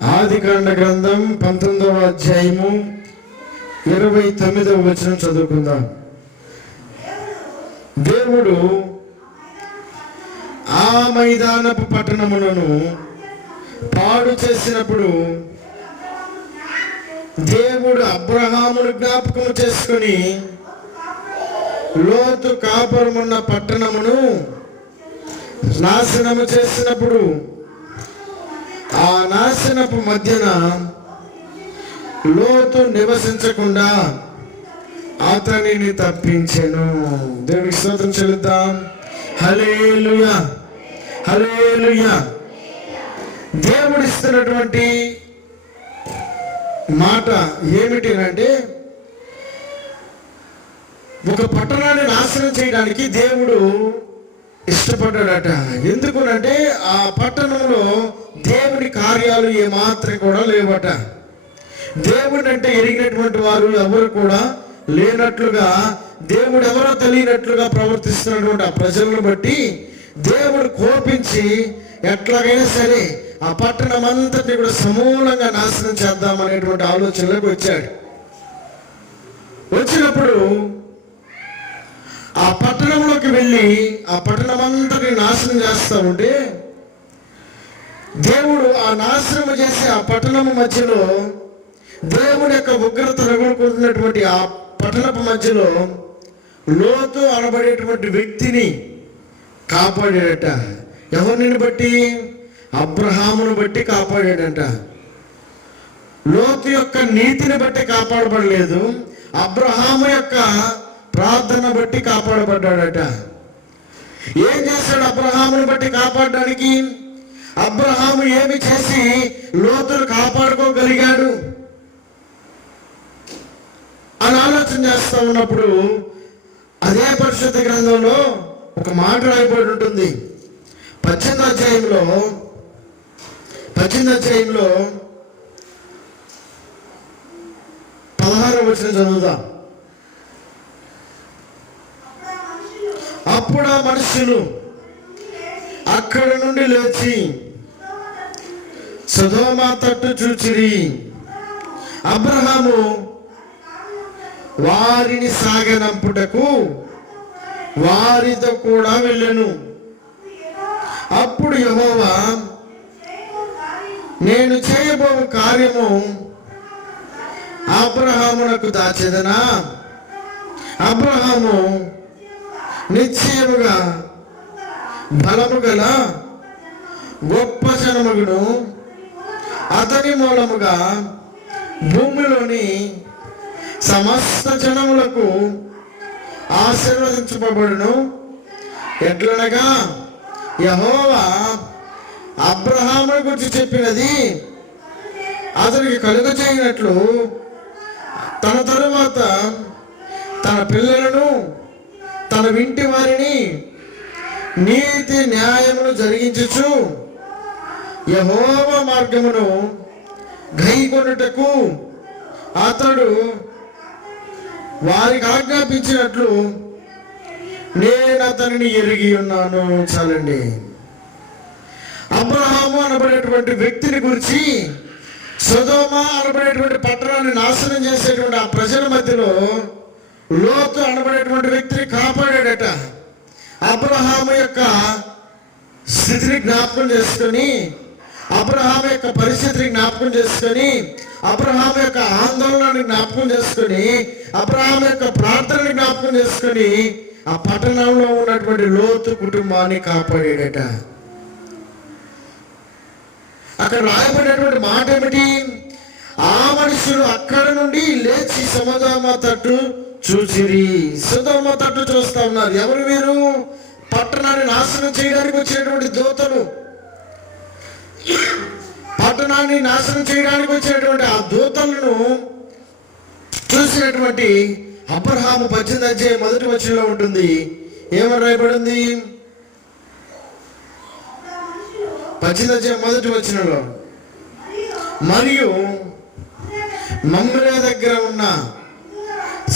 ఆదికాండ గ్రంథం 19వ అధ్యాయము 29వ వచనం చదువుకుందాం. దేవుడు ఆ మైదానపు పట్టణములను పాడు చేసినప్పుడు దేవుడు అబ్రహామును జ్ఞాపకం చేసుకుని లోతు కాపురమున్న పట్టణమును నాశనము చేసినప్పుడు ఆ నాశనపు మధ్యన లోతు నివసించకుండా అతనిని తప్పించెను. దేవునికి స్తోత్రం చెల్లిద్దాం. హల్లెలూయా, హల్లెలూయా. దేవుడు ఇస్తున్నటువంటి మాట ఏమిటి అంటే, ఒక పట్టణాన్ని నాశనం చేయడానికి దేవుడు ఇష్టపడ్డాడట. ఎందుకునంటే ఆ పట్టణంలో దేవుని కార్యాలు ఏమాత్రం కూడా లేవట. దేవుడు అంటే ఎరిగినటువంటి వారు ఎవరు కూడా లేనట్లుగా, దేవుడు ఎవరో తెలియనట్లుగా ప్రవర్తిస్తున్నటువంటి ఆ ప్రజలను బట్టి దేవుడు కోపించి ఎట్లాగైనా సరే ఆ పట్టణం అంతటి కూడా సమూలంగా నాశనం చేద్దామనేటువంటి ఆలోచనలోకి వచ్చాడు. వచ్చినప్పుడు ఆ పట్టణంలోకి వెళ్ళి ఆ పట్టణం అంతటి నాశనం చేస్తా ఉంటే, దేవుడు ఆ నాశనం చేసి ఆ పట్టణం మధ్యలో దేవుడి యొక్క ఉగ్రత రగులుకుంటున్నటువంటి ఆ పట్టణపు మధ్యలో లోతు అనబడేటువంటి వ్యక్తిని కాపాడాడట. ఎవరిని బట్టి? అబ్రహామును బట్టి కాపాడాడట. లోతు యొక్క నీతిని బట్టి కాపాడబడలేదు, అబ్రహాము యొక్క ప్రార్థన బట్టి కాపాడబడ్డాడట. ఏం చేశాడు అబ్రహాముని బట్టి కాపాడడానికి? అబ్రహాము ఏమి చేసి లోతును కాపాడుకోగలిగాడు అని ఆలోచన చేస్తూ ఉన్నప్పుడు అదే పరిశుద్ధ గ్రంథంలో ఒక మాట రాయబడి ఉంటుంది. 18వ అధ్యాయంలో 16వ వచనం చదువుదాం. అప్పుడు ఆ మనుషులు అక్కడి నుండి లేచి సొదొమ తట్టు చూచిరి. అబ్రహాము వారిని సాగనంపుటకు వారితో కూడా వెళ్ళెను. అప్పుడు యెహోవా, నేను చేయబో కార్యము అబ్రహామునకు దాచెదనా? అబ్రహాము నిశ్చయముగా బలము గల గొప్ప జనమును, అతని మూలముగా భూమిలోని సమస్త జనములకు ఆశీర్వదించబడును. ఎట్లనగా యెహోవా అబ్రహామును గురించి చెప్పినది అతనికి కలుగజేయనట్లు తన తరువాత తన పిల్లలను, తన ఇంటి వారిని నీతి న్యాయమును జరిగించుచు యెహోవా మార్గమును గైకొనుటకు అతడు వారికి ఆజ్ఞాపించినట్లు నేను అతనిని ఎరిగి ఉన్నాను. చాలండి. అబ్రహాము అనబడేటువంటి వ్యక్తిని గురించి, సొదొమ అనబడేటువంటి పట్టణాన్ని నాశనం చేసేటువంటి ఆ ప్రజల మధ్యలో లోతు అనబడేటువంటి వ్యక్తిని కాపాడాడట. అబ్రహాము యొక్క స్థితిని జ్ఞాపకం చేసుకొని, అబ్రహాము యొక్క పరిస్థితిని జ్ఞాపకం చేసుకొని, అబ్రహాము యొక్క ఆందోళనని జ్ఞాపకం చేసుకొని, అబ్రహాము యొక్క ప్రార్థనని జ్ఞాపకం చేసుకొని ఆ పట్టణంలో ఉన్నటువంటి లోతు కుటుంబాన్ని కాపాడాడట. అక్కడ రాయబడినటువంటి మాట ఏమిటి? ఆ మనుషులు అక్కడ నుండి లేచి సొదొమ తట్టు చూసిరి. సొదొమ తట్టు చూస్తా ఉన్నారు. ఎవరు వీరు? పట్టణాన్ని నాశనం చేయడానికి వచ్చినటువంటి దూతలు. పట్టణాన్ని నాశనం చేయడానికి వచ్చినటువంటి ఆ దూతలను చూసినటువంటి అబ్రహాము 18వ అధ్యాయం 1వ వచనంలో ఉంటుంది. ఏమని రాయబడింది? 18వ అధ్యాయం 1వ వచనంలో, మరియు మమ్రే దగ్గర ఉన్న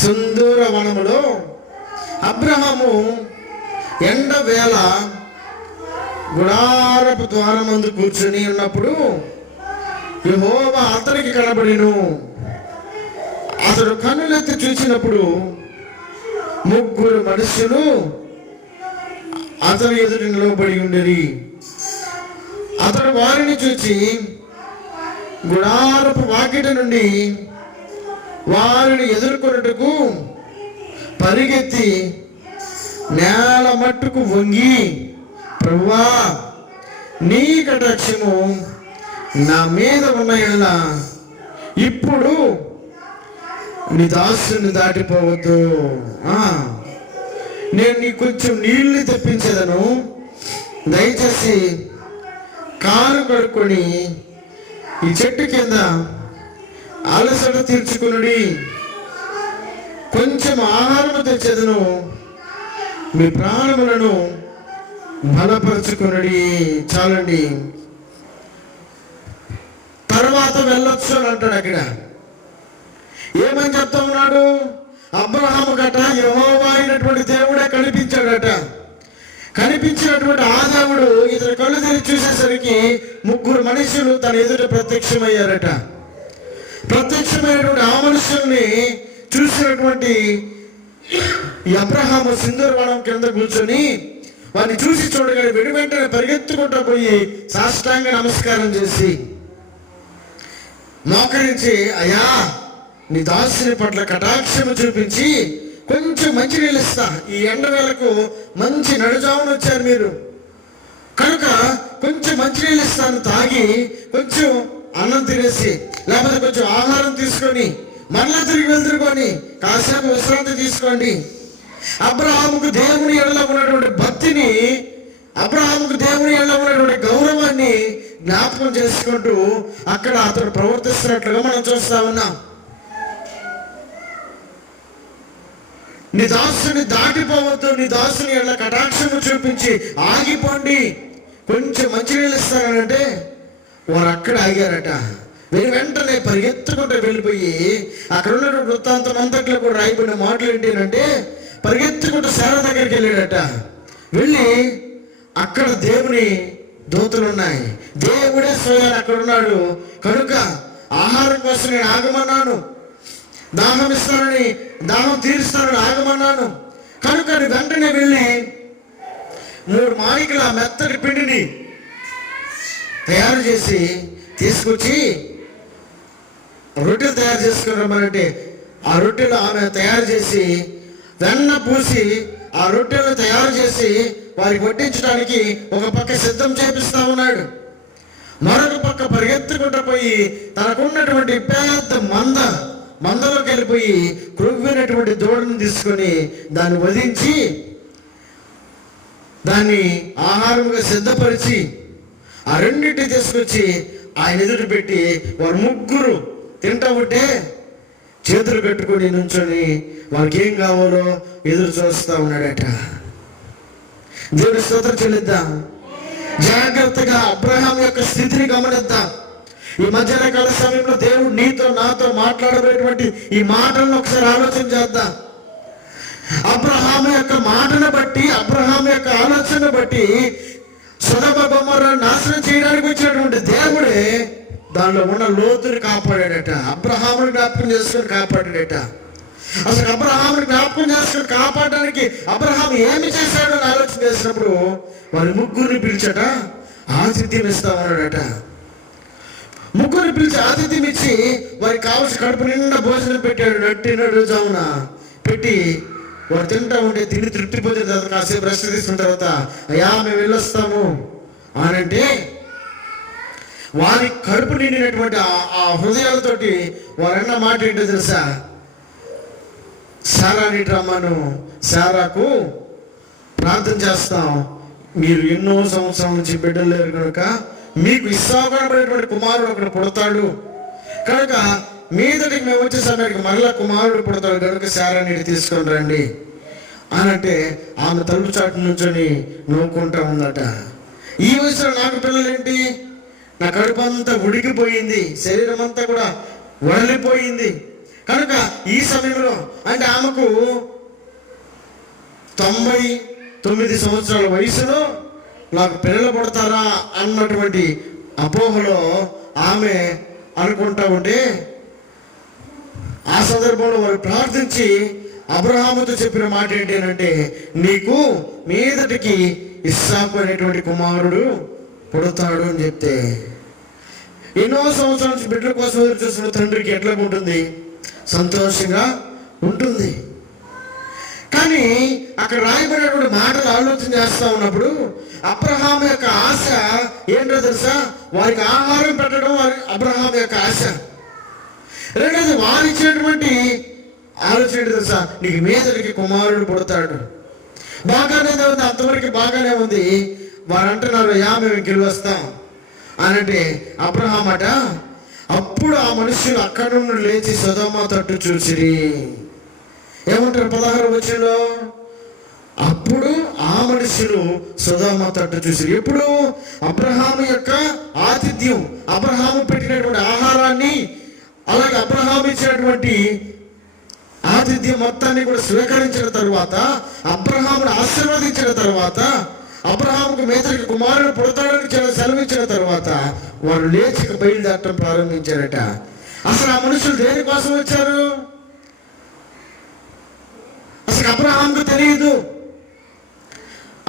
సుందూర వనములో అబ్రహాము ఎండ వేళ గుడారపు ద్వారం ముందు కూర్చుని ఉన్నప్పుడు యెహోవా అతనికి కనబడెను. అతడు కన్నులెత్తి చూసినప్పుడు ముగ్గురు మనుషులు అతని ఎదుట నిలబడి ఉండేది. అతడు వారిని చూచి గుడారపు వాకిట నుండి వారిని ఎదుర్కొనుటకు పరిగెత్తి నేల మట్టుకు వంగి, ప్రభువా, నీ కటాక్షము నా మీద ఉన్న ఎడల ఇప్పుడు నీ దాసుని దాటిపోవద్దు. నేను నీ కొంచెం నీళ్లు తెప్పించేదను, దయచేసి కాలు కడుక్కొని ఈ చెట్టు కింద అలసట తీర్చుకునుడి, కొంచెం ఆహారం తెచ్చేదను, మీ ప్రాణములను బలపరుచుకునుడి. చాలండి, తర్వాత వెళ్ళొచ్చు అని అంటాడు. అక్కడ ఏమని చెప్తా ఉన్నాడు? అబ్రహాము గట యెహోవా అయినటువంటి దేవుడే కనిపించాడట. కనిపించినటువంటి ఆ దేవుడు ఇతను కళ్ళు తెరిచి చూసేసరికి ముగ్గురు మనుషులు తన ఎదుట ప్రత్యక్షమయ్యారట. ప్రత్యక్షమైనటువంటి ఆ మనుషుల్ని చూసినటువంటి ఈ అబ్రహాము సింధూరవనం కింద కూర్చొని వారిని చూసి చూడగానే వెంటనే పరిగెత్తుకుంటూ పోయి సాష్టాంగ నమస్కారం చేసి మోకరించి, అయ్యా, నీ దాసుని పట్ల కటాక్షము చూపించి కొంచెం మంచి నీళ్ళు ఇస్తా. ఈ ఎండ వేళకు మంచి నడుజామున వచ్చారు మీరు కనుక కొంచెం మంచి నీళ్ళు ఇస్తాను, తాగి కొంచెం అన్నం తినేసి లేకపోతే కొంచెం ఆహారం తీసుకొని మరలా తిరిగి వెళ్తురుకొని కాసేపు విశ్రాంతి తీసుకోండి. అబ్రహాముకు దేవుని ఎడల ఉన్నటువంటి భక్తిని, అబ్రహాముకు దేవుని ఎడల ఉన్నటువంటి గౌరవాన్ని జ్ఞాపకం చేసుకుంటూ అక్కడ అతడు ప్రవర్తిస్తున్నట్లుగా మనం చూస్తా ఉన్నాం. నీ దాసుని దాటిపోవద్దు, నీ దాసుని ఎడల కటాక్షము చూపించి ఆగిపోండి, కొంచెం మంచినీళ్ళు ఇస్తానంటే వారు అక్కడ ఆగారట. వెంటనే పరిగెత్తుకుంటూ వెళ్ళిపోయి అక్కడ ఉన్న వృత్తాంతం అంతట్లో కూడా రాయబడిన మాటలు ఏంటంటే, పరిగెత్తుకుంటూ శారా దగ్గరికి వెళ్ళాడట. వెళ్ళి అక్కడ దేవుని దూతలు ఉన్నాయి, దేవుడే స్వయాన్ని అక్కడ ఉన్నాడు కనుక ఆహారం కోసం నేను ఆగమన్నాను, దాహం ఇస్తానని, దాహం తీరుస్తానని ఆగమన్నాను కనుక వెంటనే వెళ్ళి 3 మానికల మెత్తటి పిండిని తయారు చేసి తీసుకొచ్చి రొట్టెలు తయారు చేసుకున్నామంటే ఆ రొట్టెలు ఆమె తయారు చేసి వెన్న పూసి ఆ రొట్టెలు తయారు చేసి వారికి వడ్డించడానికి ఒక పక్క సిద్ధం చేపిస్తా ఉన్నాడు. మరొక పక్క పరిగెత్తుకుంటూ పోయి తనకున్నటువంటి పెద్ద మందలోకి వెళ్ళిపోయి క్రొవ్వినటువంటి దూడను తీసుకొని దాన్ని వధించి దాన్ని ఆహారంగా సిద్ధపరిచి ఆ రెండింటిని తీసుకొచ్చి ఆయన ఎదురు పెట్టి వారు ముగ్గురు తింటా ఉంటే చేతులు కట్టుకొని నుంచొని వారికి ఏం కావాలో ఎదురు చూస్తా ఉన్నాడట. దేవుడి స్తోత్రం చెల్లిద్దాం. జాగ్రత్తగా అబ్రహాం యొక్క స్థితిని గమనిద్దాం. ఈ మధ్యాహ్నకాల సమయంలో దేవుడు నీతో నాతో మాట్లాడబోయేటువంటి ఈ మాటలను ఒకసారి ఆలోచన చేద్దాం. అబ్రహాము యొక్క మాటను బట్టి, అబ్రహాము యొక్క ఆలోచన బట్టి సొదొమ గొమొర్రాను నాశనం చేయడానికి వచ్చినటువంటి దేవుడే దానిలో ఉన్న లోతుని కాపాడాడట. అబ్రహాముని జ్ఞాపకం చేసుకొని కాపాడాడట. అసలు అబ్రహాముని జ్ఞాపకం చేసుకొని కాపాడడానికి అబ్రహాం ఏమి చేశాడో అని ఆలోచన చేసినప్పుడు వారి ముగ్గురిని పిలిచట ఆతిథ్యం ఇస్తామన్నాడట. ముగ్గురిని పిలిచి ఆతిథ్యం ఇచ్చి వారికి కావలసిన కడుపు నిండా భోజనం పెట్టాడు. నట్టినడు జామున పెట్టి వారు తింటా ఉంటే తిండి తృప్తిపోతే తర్వాత కాసేపు రెస్ట్ తీసుకున్న తర్వాత అయ్యా మేము వెళ్ళొస్తాము అనంటే వారి కడుపు నిండినటువంటి ఆ హృదయాలతోటి వారన్న మాట ఏంటో తెలుసా? శారాని రమ్మను, శారాకు ప్రార్థన చేస్తాం, మీరు ఎన్నో సంవత్సరాల నుంచి బిడ్డలు లేరు కనుక మీకు ఇస్సాకునబడేటువంటి కుమారుడు ఒకడు పుడతాడు కనుక మీదటికి మేము వచ్చే సమయానికి మరలా కుమారుడు పుడతాడు కనుక శారాని తీసుకొని రండి అనంటే ఆమె తలుపు చాటు నుంచొని నవ్వుకుంటా ఉందట. ఈ వయసులో నాకు పిల్లలేంటి, నా కడుపు అంతా ఉడికిపోయింది, శరీరం అంతా కూడా వడలిపోయింది కనుక ఈ సమయంలో అంటే ఆమెకు 99 సంవత్సరాల వయసులో నాకు పిల్లలు పుడతారా అన్నటువంటి అపోహలో ఆమె అనుకుంటా ఉంటే ఆ సందర్భంలో వారు ప్రార్థించి అబ్రహాముతో చెప్పిన మాట ఏంటంటే, నీకు మీదటికి ఇస్సాకు అనేటువంటి కుమారుడు పుడతాడు అని చెప్తే, ఎన్నో సంవత్సరాల నుంచి బిడ్డల కోసం ఎదురు చూస్తున్న తండ్రికి ఎట్లా ఉంటుంది? సంతోషంగా ఉంటుంది. కానీ అక్కడ రాయబడినటువంటి మాటలు ఆలోచన చేస్తా ఉన్నప్పుడు అబ్రహాం యొక్క ఆశ ఏంటో తెలుసా? వారికి ఆహారం పెట్టడం అబ్రహాం యొక్క ఆశ. రెండోది వారు ఇచ్చినటువంటి ఆలోచన ఏంటో తెలుసా? నీకు మీదటికి కుమారుడు పుడతాడు. బాగానే ఉంది, అంతవరకు బాగానే ఉంది. వారు అంటున్నారు, మేము ఇంకెళ్ళి వస్తాం అని అంటే అబ్రహాం అట, అప్పుడు ఆ మనుషులు అక్కడి నుండి లేచి సొదొమ తట్టు చూసిరి. ఏమంటారు 16వ వచనంలో? అప్పుడు ఆ మనుషులు సొదొమ తట్టు చూసిరి. ఎప్పుడు? అబ్రహాము యొక్క ఆతిథ్యం, అబ్రహాము పెట్టినటువంటి ఆహారాన్ని, అలాగే అబ్రహాము ఇచ్చినటువంటి ఆతిథ్యం మొత్తాన్ని కూడా స్వీకరించిన తర్వాత, అబ్రహామును ఆశీర్వదించిన తర్వాత, అబ్రహాముకు మీదటికి కుమారుడు పుడతాడని సెలవిచ్చిన తర్వాత వారు లేచి బయలుదేరటం ప్రారంభించారట. అసలు ఆ మనుషులు దేనికోసం వచ్చారు? అసలు అబ్రహాముకు తెలియదు.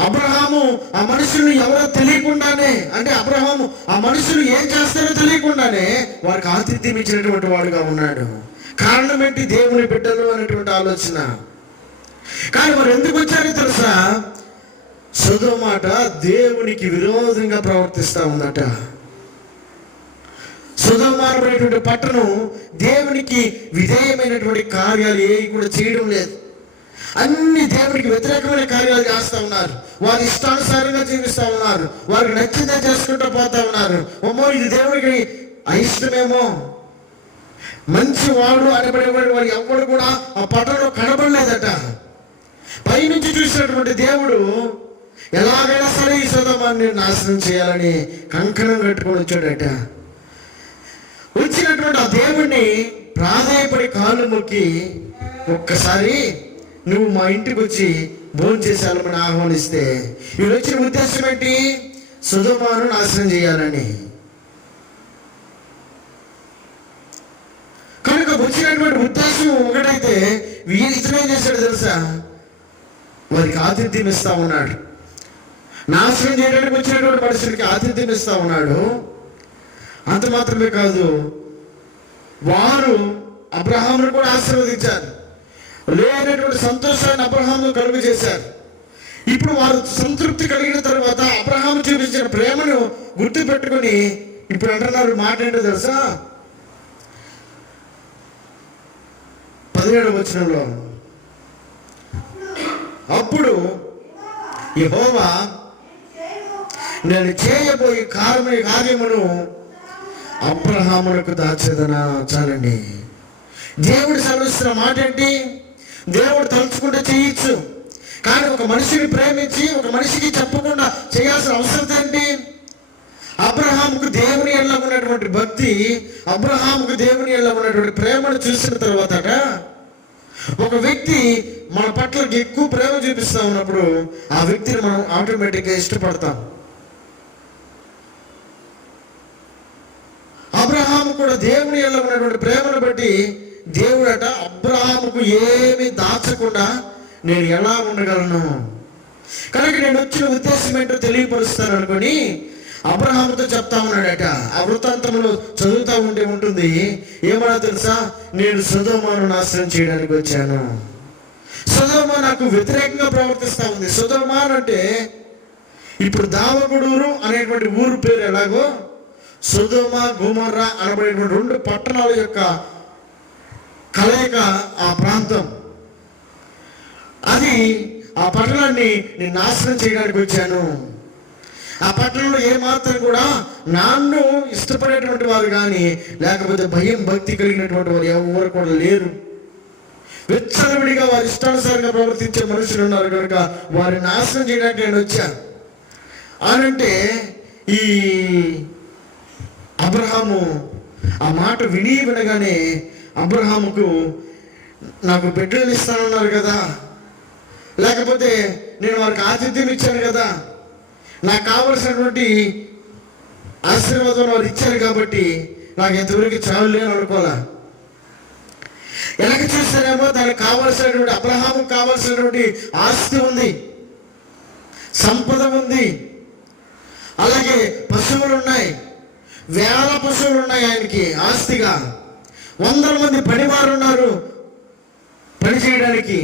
అబ్రహాము ఆ మనుషుల్ని ఎవరో తెలియకుండానే, అంటే అబ్రహాము ఆ మనుషులు ఏం చేస్తారో తెలియకుండానే వారికి ఆతిథ్యం ఇచ్చినటువంటి వాడుగా ఉన్నాడు. కారణం ఏంటి? దేవుని బిడ్డలు అనేటువంటి ఆలోచన. కానీ వారు ఎందుకు వచ్చారో తెలుసా? సొదొమ దేవునికి విరోధంగా ప్రవర్తిస్తూ ఉందట. సొదొమ అనేటువంటి పట్టణం దేవునికి విధేయమైనటువంటి కార్యాలు ఏవి కూడా చేయడం లేదు. అన్ని దేవునికి వ్యతిరేకమైన కార్యాలు చేస్తూ ఉన్నారు. వారి ఇష్టానుసారంగా జీవిస్తూ ఉన్నారు. వారికి నచ్చిందే చేసుకుంటూ పోతా ఉన్నారు. ఇది దేవుడికి అయిష్టమేమో. మంచి వాడు అనబడేవాడు వాడు ఎవడు కూడా ఆ పట్టణంలో కనబడలేదట. పైనుంచి చూసినటువంటి దేవుడు ఎలాగైనా సరే ఈ సొదొమని నాశనం చేయాలని కంకణం కట్టుకొని వచ్చాడట. వచ్చినటువంటి ఆ దేవుణ్ణి ప్రాధేయపడి కాళ్ళు మొక్కి, ఒక్కసారి నువ్వు మా ఇంటికి వచ్చి భోజనం చేసేయాలని ఆహ్వానిస్తే, వీళ్ళు వచ్చిన ఉద్దేశం ఏంటి? సొదొమను నాశనం చేయాలని. కనుక వచ్చినటువంటి ఉద్దేశం ఒకటైతే ఇతనేం చేశాడు తెలుసా? వారికి ఆతిథ్యం ఇస్తా ఉన్నాడు. నాశనం చేయడానికి వచ్చినటువంటి మనుషులకి ఆతిథ్యం ఇస్తా ఉన్నాడు. అంత మాత్రమే కాదు, వారు అబ్రహామును కూడా ఆశీర్వదించారు. లేనటువంటి సంతోషాన్ని అబ్రహాము కలుగు చేశారు. ఇప్పుడు వారు సంతృప్తి కలిగిన తర్వాత అబ్రహాము చూపించిన ప్రేమను గుర్తు పెట్టుకుని ఇప్పుడు అంటున్నారు మాట ఏంటో తెలుసా? 17వ వచనంలో, అప్పుడు యెహోవా నేను చేయబోయే కార్యమును అబ్రహామునకు దాచేదనా. చాలండి. దేవుడు సెలవిస్తున్న మాట ఏంటి? దేవుడు తలుచుకుంటే చేయొచ్చు, కానీ ఒక మనిషిని ప్రేమించి ఒక మనిషికి చెప్పకుండా చేయాల్సిన అవసరం ఏంటి? అబ్రహాముకు దేవుని ఎడల ఉన్నటువంటి భక్తి, అబ్రహాముకు దేవుని ఎడల ఉన్నటువంటి ప్రేమను చూసిన తర్వాత ఒక వ్యక్తి మన పట్ల ఎక్కువ ప్రేమ చూపిస్తా ఉన్నప్పుడు ఆ వ్యక్తిని మనం ఆటోమేటిక్గా ఇష్టపడతాం. అబ్రహాము కూడా దేవుని ఎడల ఉన్నటువంటి ప్రేమను బట్టి దేవుడట అబ్రహాముకు ఏమీ దాచకుండా నేను ఎలా ఉండగలను, కనుక నేను వచ్చిన ఉద్దేశం ఏంటో తెలియపరుస్తాను అనుకొని అబ్రహాముతో చెప్తా ఉన్నాడట. ఆ వృత్తాంతంలో చదువుతా ఉంటే ఉంటుంది, ఏమన్నా తెలుసా? నేను సొదొమను నాశనం చేయడానికి వచ్చాను. సొదొమ నాకు వ్యతిరేకంగా ప్రవర్తిస్తా ఉంది. సొదొమ అంటే ఇప్పుడు దావగుడూరు అనేటువంటి ఊరు పేరు ఎలాగో, సొదొమ గొమొర్రా అనబడేటువంటి 2 పట్టణాల యొక్క కలయిక ఆ ప్రాంతం. అది ఆ పట్టణాన్ని నేను నాశనం చేయడానికి వచ్చాను. ఆ పట్టణంలో ఏమాత్రం కూడా నన్ను ఇష్టపడేటువంటి వారు కానీ, లేకపోతే భయం భక్తి కలిగినటువంటి వారు ఎవరు కూడా లేరు. విచ్చలవిడిగా వారి ఇష్టానుసారంగా ప్రవర్తించే మనుషులు ఉన్నారు. కనుక వారిని నాశనం చేయడానికి నేను వచ్చాను అనంటే, ఈ అబ్రహాము ఆ మాట వినగానే అబ్రహాముకు నాకు బిడ్డలు ఇస్తానన్నారు కదా, లేకపోతే నేను వారికి ఆతిథ్యం ఇచ్చాను కదా, నాకు కావలసినటువంటి ఆశీర్వాదం వారు ఇచ్చారు కాబట్టి నాకు ఎంతవరకు చావులే అని అనుకోవాలా. ఎలాగ చూస్తారేమో దానికి కావాల్సినటువంటి, అబ్రహాముకు కావాల్సినటువంటి ఆస్తి ఉంది, సంపద ఉంది, అలాగే పశువులు ఉన్నాయి, వేల పశువులు ఉన్నాయి ఆయనకి ఆస్తిగా. 100 మంది పనివారు ఉన్నారు పని చేయడానికి.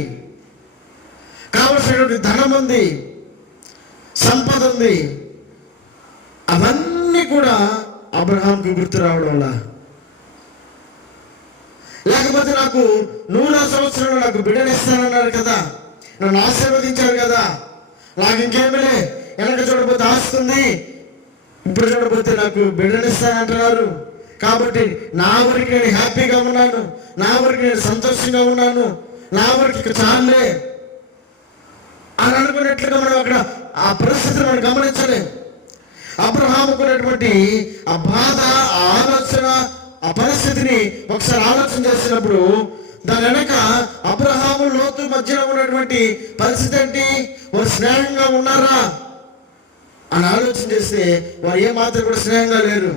కావలసినటువంటి ధనం ఉంది, సంపద ఉంది. అవన్నీ కూడా అబ్రహాంకు గుర్తు రావడంలా. లేకపోతే నాకు 100వ సంవత్సరంలో నాకు బిడ్డనిస్తానన్నారు కదా, నన్ను ఆశీర్వదించారు కదా, నాకు ఇంకేమిలే, వెనక చూడబోతే ఆస్తుంది, ఇప్పుడు చూడబోతే నాకు బిడ్డనిస్తానంటున్నారు, కాబట్టి నా వరకు నేను హ్యాపీగా ఉన్నాను, నా వరకు నేను సంతోషంగా ఉన్నాను, నా వరకు ఇక చాలే అని అనుకున్నట్లుగా మనం అక్కడ ఆ పరిస్థితిని మనం గమనించలేం. అబ్రహాముకున్నటువంటి ఆ బాధ, ఆ ఆలోచన, ఆ పరిస్థితిని ఒకసారి ఆలోచన చేసినప్పుడు దాని వెనక అబ్రహాము లోతు మధ్యలో ఉన్నటువంటి పరిస్థితి ఏంటి? వారు స్నేహంగా ఉన్నారా అని ఆలోచన చేస్తే వారు ఏమాత్రం కూడా స్నేహంగా లేరు.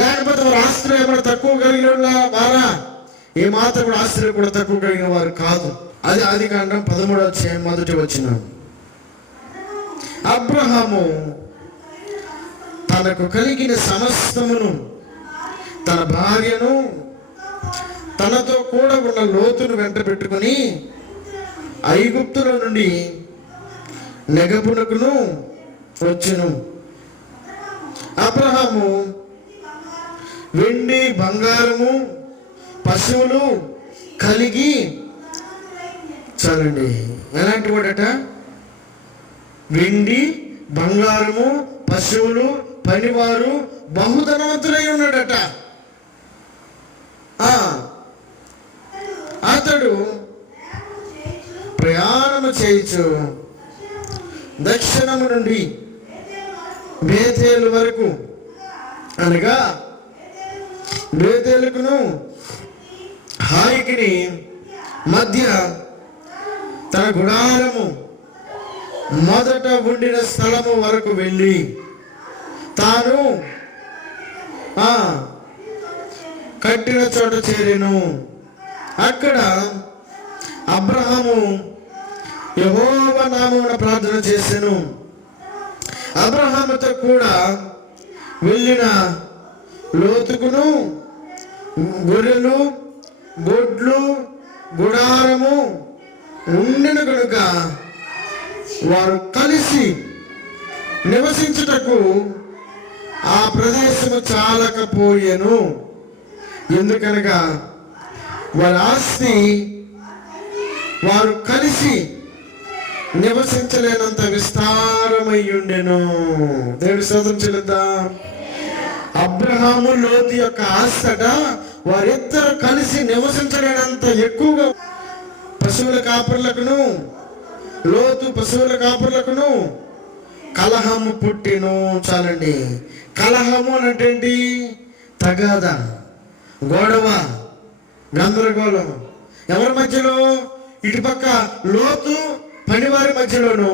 లేకపోతే వారు ఆస్తులు ఏమైనా తక్కువ కలిగిన వారా? ఏమాత్రం కూడా ఆస్తులు కూడా తక్కువ కలిగిన వారు కాదు. అది ఆదికాండం 13వ అధ్యాయం 1వ వచనం. అబ్రహాము తనకు కలిగిన సమస్తమును, తన భార్యను, తనతో కూడా ఉన్న లోతును వెంట పెట్టుకుని ఐగుప్తుల నుండి నెగబునకును వచ్చును. అబ్రహాము వెండి బంగారము పశువులు కలిగి, చాలండి, ఎలాంటి వాడట? వెండి బంగారము పశువులు పనివారు బహుధనవంతులై ఉన్నాడట. అతడు ప్రయాణము చేయుచు దక్షిణము నుండి బేతేలు వరకు, అనగా బేతేలుకును హాయికిని మధ్య తన గుడారము మొదట ఉండిన స్థలము వరకు వెళ్ళి తాను కట్టిన చోట చేరెను. అక్కడ అబ్రహాము యెహోవా నామమున ప్రార్థన చేసెను. అబ్రహాముతో కూడా వెళ్ళిన లోతుకును గొర్రెలు గొడ్లు గుడారము ఉండిన కనుక వారు కలిసి నివసించుటకు ఆ ప్రదేశము చాలకపోయెను. ఎందుకనగా వారి ఆస్తి వారు కలిసి నివసించలేనంత విస్తారమై ఉండెను. దేవుడి స్తోత్రం చెల్లిద్దాం. అబ్రహాము లోతు యొక్క ఆస్తట వారిద్దరు కలిసి నివసించలేనంత ఎక్కువగా. పశువుల కాపరులకును, లోతు పశువుల కాపరులకును కలహము పుట్టెను. చాలండి, కలహము అంటే ఏంటి? తగాదా, గొడవ, గందరగోళం. ఎవరి మధ్యలో? ఇటుపక్క లోతు పనివారి మధ్యలోను,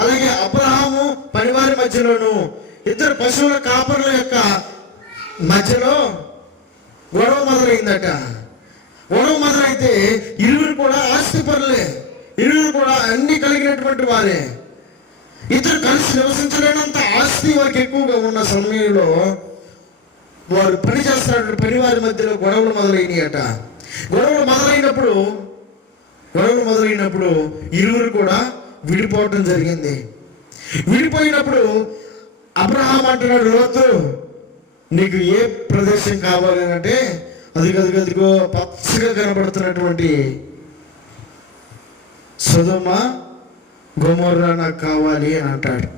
అలాగే అబ్రహాము పనివారి మధ్యలోను, ఇద్దరు పశువుల కాపరుల యొక్క మధ్యలో గొడవ మొదలైందట. గొడవ మొదలైతే ఇరువురు కూడా ఆస్తి పరులే, ఇరువురు కూడా అన్ని కలిగినటువంటి వారే. ఇద్దరు కలిసి నివసించలేనంత ఆస్తి వారికి ఎక్కువగా ఉన్న సమయంలో వారు పని చేస్తున్న పనివారి మధ్యలో గొడవలు మొదలైనయట. గొడవలు మొదలైనప్పుడు ఇరువురు కూడా విడిపోవటం జరిగింది. విడిపోయినప్పుడు అబ్రహాం అంటున్నాడు, లోతు నీకు ఏ ప్రదేశం కావాలి అంటే అదిగో పచ్చగా కనబడుతున్నటువంటి సొదొమ గొమొర్రా నాకు కావాలి అని అంటాడు.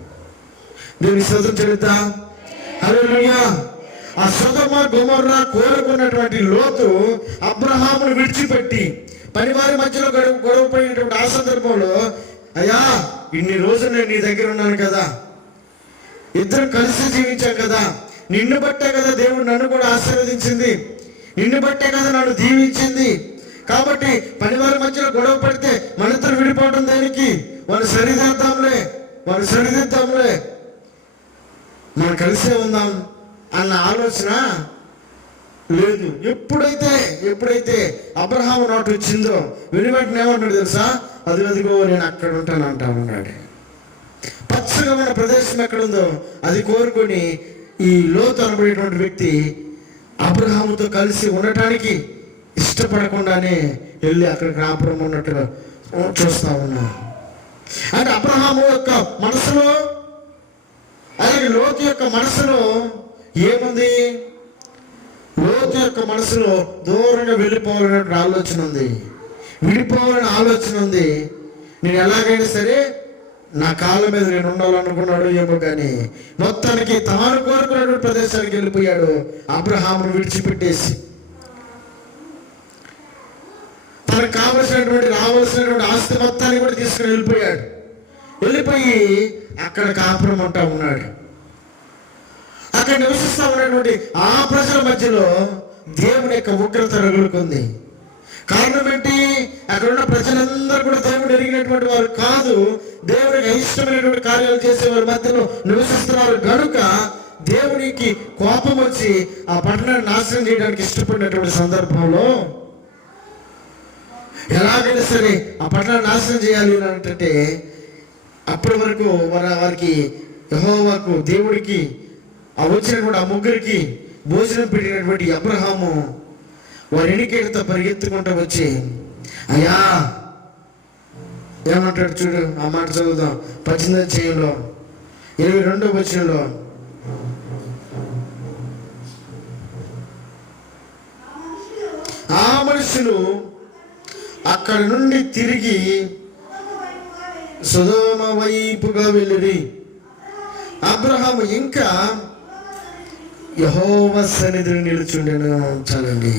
దీనికి స్తోత్రం చెల్లిద్దాం. హల్లెలూయా. ఆ సొదొమ గొమొర్రా కోరుకున్నటువంటి లోతు అబ్రహామును విడిచిపెట్టి పనివారి మధ్యలో గొడవ పడినటువంటి ఆ సందర్భంలో, అయ్యా ఇన్ని రోజులు నేను నీ దగ్గర ఉన్నాను కదా, ఇద్దరు కలిసి జీవించాం కదా, నిన్ను బట్టే కదా దేవుడు నన్ను కూడా ఆశీర్వదించింది, నిన్ను బట్టే కదా నన్ను దీవించింది, కాబట్టి పనివారి మధ్యలో గొడవ పడితే మనిద్దరు విడిపోవడం దేనికి? వారు సరిదిద్దాంలే మనం కలిసే ఉందాం అన్న ఆలోచన లేదు. ఎప్పుడైతే అబ్రహాము నోటు వచ్చిందో వెనువెంటనే ఏమంటాడు తెలుసా? అదిగో నేను అక్కడ ఉంటాను అంటా ఉన్నాడు. పచ్చగా ఉన్న ప్రదేశం ఎక్కడుందో అది కోరుకొని ఈ లోతు అనబడేటువంటి వ్యక్తి అబ్రహాముతో కలిసి ఉండటానికి ఇష్టపడకుండానే వెళ్ళి అక్కడ కాపురం ఉన్నట్టుగా చూస్తా ఉన్నాం. అంటే అబ్రహాము యొక్క మనసులో, అలాగే లోతు యొక్క మనసులో ఏముంది? లోతు యొక్క మనసులో దూరంగా వెళ్ళిపోవాలనే ఆలోచన ఉంది, విడిపోవాలనే ఆలోచన ఉంది. నేను ఎలాగైనా సరే నా కాళ్ళ మీద నేను ఉండాలనుకున్నాడు ఏమో, కానీ మొత్తానికి తాను కోరుకున్నటువంటి ప్రదేశానికి వెళ్ళిపోయాడు. అబ్రహామును విడిచిపెట్టేసి తనకు కావలసినటువంటి రావాల్సినటువంటి ఆస్తి మొత్తాన్ని కూడా తీసుకుని వెళ్ళిపోయి అక్కడ కాపురం అంటా ఉన్నాడు. అక్కడ నివసిస్తూ ఉన్నటువంటి ఆ ప్రజల మధ్యలో దేవుని యొక్క ఉగ్రత రగులుకుంది. కారణం ఏంటి? అక్కడ ఉన్న ప్రజలందరూ కూడా దేవుడు ఎరిగినటువంటి వారు కాదు, దేవునికి అయిష్టమైనటువంటి కార్యాలు చేసే వారి మధ్యలో నివసిస్తున్నారు కనుక దేవునికి కోపం వచ్చి ఆ పట్టణాన్ని నాశనం చేయడానికి ఇష్టపడినటువంటి సందర్భంలో ఎలాగైనా సరే ఆ పట్టణాన్ని నాశనం చేయాలి అంటే అప్పటి వరకు వారికి యెహోవాకు దేవుడికి ఆ వచ్చినటువంటి ఆ ముగ్గురికి భోజనం పెట్టినటువంటి అబ్రహాము వారి ఎన్నికేలతో పరిగెత్తుకుంటూ వచ్చి, అయ్యా ఏమంటాడు చూడు, ఆ మాట చదువుదాం. 18వ అధ్యాయంలో 22వ వచనంలో, ఆ మనుషులు అక్కడి నుండి తిరిగి సొదొమ వైపుగా వెళ్ళిరి. అబ్రహాము ఇంకా యెహోవా సన్నిధిని నిలుచుండెను. చాలండి.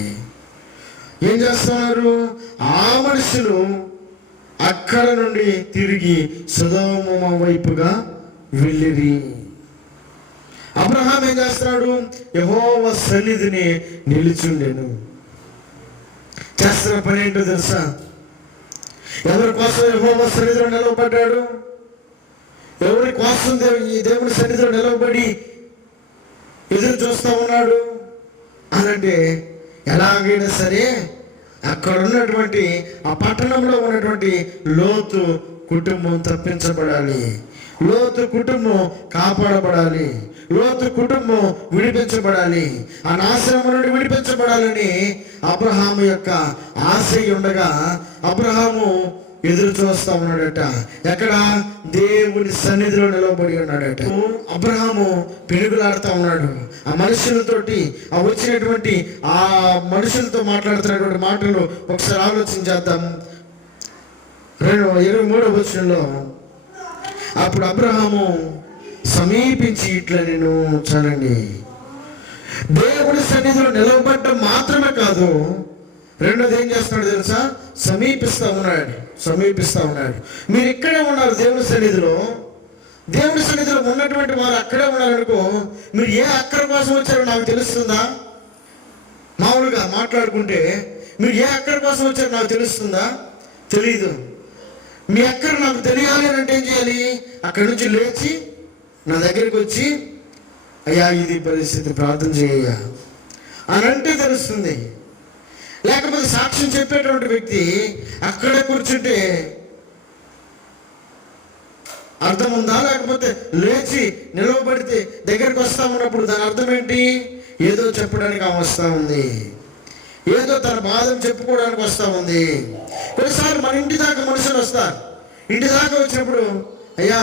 ఏం చేస్తున్నారు? ఆ మనుషులు అక్కడ నుండి తిరిగి సొదొమ వైపుగా వెళ్ళిరి. అబ్రహాం ఏం చేస్తున్నాడు? యెహోవా సన్నిధిని నిలుచుండెను. చేస్తున్న పని ఏంటో తెలుసా? ఎవరి కోసం యెహోవా సన్నిధిలో నిలవబడ్డాడు? ఎవరి కోసం ఈ దేవుని సన్నిధిలో నిలవబడి ఎదురు చూస్తూ ఉన్నాడు అనంటే, ఎలాగైనా సరే అక్కడ ఉన్నటువంటి ఆ పట్టణంలో ఉన్నటువంటి లోతు కుటుంబం తప్పించబడాలి, లోతు కుటుంబం కాపాడబడాలి, లోతు కుటుంబం విడిపించబడాలి, ఆ నాశనం నుండి విడిపించబడాలని అబ్రహాము యొక్క ఆశ ఉండగా అబ్రహాము ఎదురు చూస్తా ఉన్నాడట. ఎక్కడ? దేవుని సన్నిధిలో నిలవబడి ఉన్నాడట. అబ్రహాము పెనుగులాడుతూ ఉన్నాడు ఆ మనుషులతోటి. ఆ వచ్చినటువంటి ఆ మనుషులతో మాట్లాడుతున్నటువంటి మాటలు ఒకసారి ఆలోచించేద్దాం. 23వ వచనంలో, అప్పుడు అబ్రహాము సమీపించి ఇట్లా నేను చాలండి, దేవుని సన్నిధిలో నిలవబడ్డం మాత్రమే కాదు, రెండోది ఏం చేస్తున్నాడు తెలుసా? సమీపిస్తా ఉన్నాడు. మీరు ఇక్కడే ఉన్నారు దేవుని సన్నిధిలో ఉన్నటువంటి వారు అక్కడే ఉన్నారనుకో, మీరు ఏ అక్కర కోసం వచ్చారో నాకు తెలుస్తుందా? మామూలుగా మాట్లాడుకుంటే మీరు ఏ అక్కర కోసం వచ్చారో నాకు తెలుస్తుందా? తెలీదు. మీ అక్కర నాకు తెలియాలి అని అంటే ఏం చేయాలి? అక్కడి నుంచి లేచి నా దగ్గరికి వచ్చి, అయ్యా ఇది పరిస్థితి, ప్రార్థన చేయ్యా అని అంటే తెలుస్తుంది. లేకపోతే సాక్ష్యం చెప్పేటువంటి వ్యక్తి అక్కడే కూర్చుంటే అర్థం ఉందా? లేకపోతే లేచి నిలవబడితే దగ్గరికి వస్తా ఉన్నప్పుడు దాని అర్థం ఏంటి? ఏదో చెప్పడానికి ఆమె వస్తూ ఉంది, ఏదో తన బాధను చెప్పుకోవడానికి వస్తూ ఉంది. కొన్నిసార్లు మన ఇంటి దాకా మనుషులు వస్తారు. ఇంటి దాకా వచ్చినప్పుడు, అయ్యా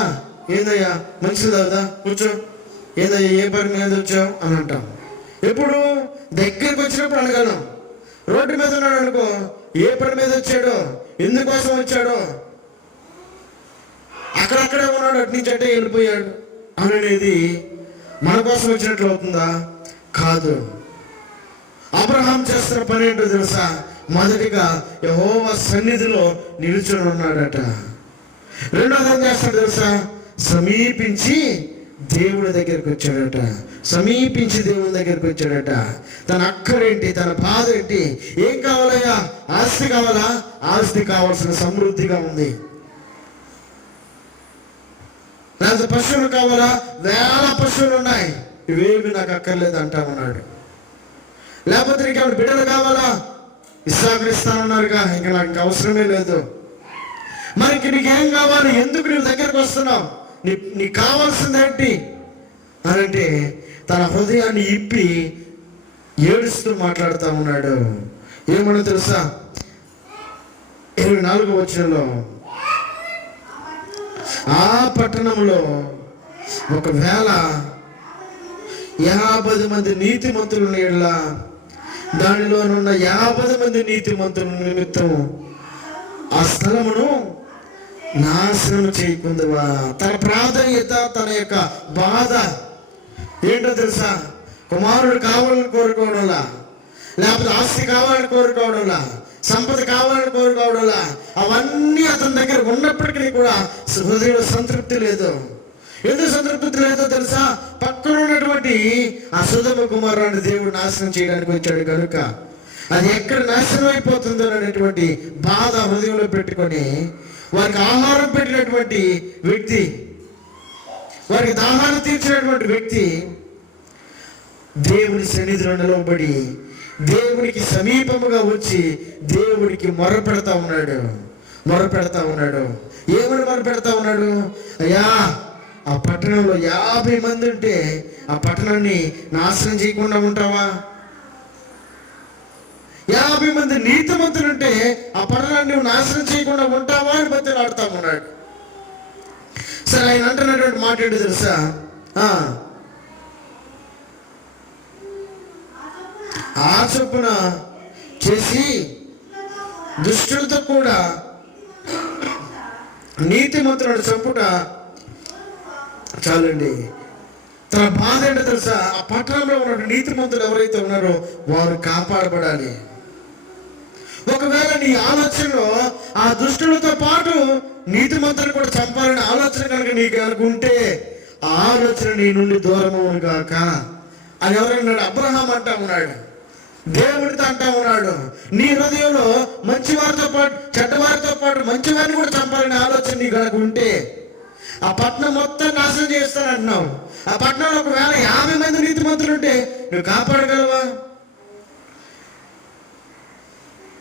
ఏందయ్యా మంచిది అవుదా, కూర్చో, ఏదయ్యా ఏ పని మీద వచ్చావు అని అంటాం. ఎప్పుడు దగ్గరికి వచ్చినప్పుడు అనగలం. రోడ్డు మీద ఉన్నాడు అనుకో, ఏ పని మీద వచ్చాడో, ఎందుకోసం వచ్చాడో, అక్కడక్కడే ఉన్నాడు, అటు నుంచి అట్టే వెళ్ళిపోయాడు అనేది మన కోసం వచ్చినట్లు అవుతుందా? కాదు. అబ్రహాం చేస్తున్న పని ఏంటో తెలుసా? మొదటిగా యెహోవా సన్నిధిలో నిలుచుని ఉన్నాడట. రెండోది ఏం చేస్తాడు తెలుసా? సమీపించి దేవుడి దగ్గరికి వచ్చాడట. తన అక్కరేంటి, తన బాధ ఏంటి, ఏం కావాలయ్యా? ఆస్తి కావాలా? ఆస్తి కావాల్సిన సమృద్ధిగా ఉంది. లేకపోతే పశువులు కావాలా? వేల పశువులు ఉన్నాయి, ఇవేమి నాకు అక్కర్లేదు అంటా ఉన్నాడు. లేకపోతే నీకేమైనా బిడ్డలు కావాలా? ఇస్సాకుని ఇస్తానన్నారుగా, ఇంకా నాకు ఇంకా అవసరమే లేదు. మనకి నీకేం కావాలి? ఎందుకు నువ్వు దగ్గరకు వస్తున్నావు? నీకు కావాల్సిందేంటి అని అంటే తన హృదయాన్ని ఇప్పి ఏడుస్తూ మాట్లాడుతూ ఉన్నాడు. ఏమన్నా తెలుసా? 24వ వచనంలో, ఆ పట్టణంలో ఒకవేళ 50 మంది నీతిమంతుల నీళ్ళ దానిలోనున్న 50 మంది నీతిమంతుల నిమిత్తం ఆ స్థలమును నాశనం చేయకుందువా. తన ప్రాధాన్యత, తన యొక్క బాధ ఏంటో తెలుసా? కుమారుడు కావాలని కోరుకోవడంలా, లేకపోతే ఆస్తి కావాలని కోరుకోవడంలా, సంపద కావాలని కోరుకోవడంలా, అవన్నీ అతని దగ్గర ఉన్నప్పటికీ కూడా హృదయంలో సంతృప్తి లేదు. ఎందుకు సంతృప్తి లేదో తెలుసా? పక్కన ఉన్నటువంటి ఆ సొదొమ కుమారుని దేవుడు నాశనం చేయడానికి వచ్చాడు కనుక అది ఎక్కడ నాశనం అయిపోతుందో అనేటువంటి బాధ హృదయంలో పెట్టుకొని వారికి ఆహారం పెట్టినటువంటి వ్యక్తి, వారికి దాహాన్ని తీర్చినటువంటి వ్యక్తి దేవుని సన్నిధిలో నిలవబడి దేవునికి సమీపముగా వచ్చి దేవునికి మొరపెడతా ఉన్నాడు. ఏమని మొరపెడతా ఉన్నాడు? అయ్యా, ఆ పట్టణంలో 50 మంది ఉంటే ఆ పట్టణాన్ని నాశనం చేయకుండా ఉంటావా? 50 మంది నీతిమంతులుంటే ఆ పట్టణాన్ని నువ్వు నాశనం చేయకుండా ఉంటావా అని బతిలాడుతా ఉన్నాడు. సరే, ఆయన అంటున్నటువంటి మాట ఏంటో తెలుసా? ఆ చొప్పున చేసి దుష్టులతో కూడా నీతిమంతులను చంపుట చాలండి. తన బాధ ఏంటో తెలుసా? ఆ పట్టణంలో ఉన్న నీతిమంతులు ఎవరైతే ఉన్నారో వారు కాపాడబడాలి. ఒకవేళ నీ ఆలోచనలో ఆ దుష్టులతో పాటు నీతిమంతులను కూడా చంపాలనే ఆలోచన కనుక నీకు అనుకుంటే ఆ ఆలోచన నీ నుండి దూరమవును గాక అని ఎవరన్నాడు? అబ్రహాం అంటా ఉన్నాడు, దేవుడితో అంటా ఉన్నాడు. నీ హృదయంలో మంచివారితో పాటు చెడ్డవారితో పాటు మంచివారిని కూడా చంపాలనే ఆలోచన నీకు కనుక ఉంటే ఆ పట్టణం మొత్తం నాశనం చేస్తానంటున్నావు. ఆ పట్టణంలో ఒకవేళ 50 మంది నీతిమంతులు ఉంటే నువ్వు కాపాడగలవా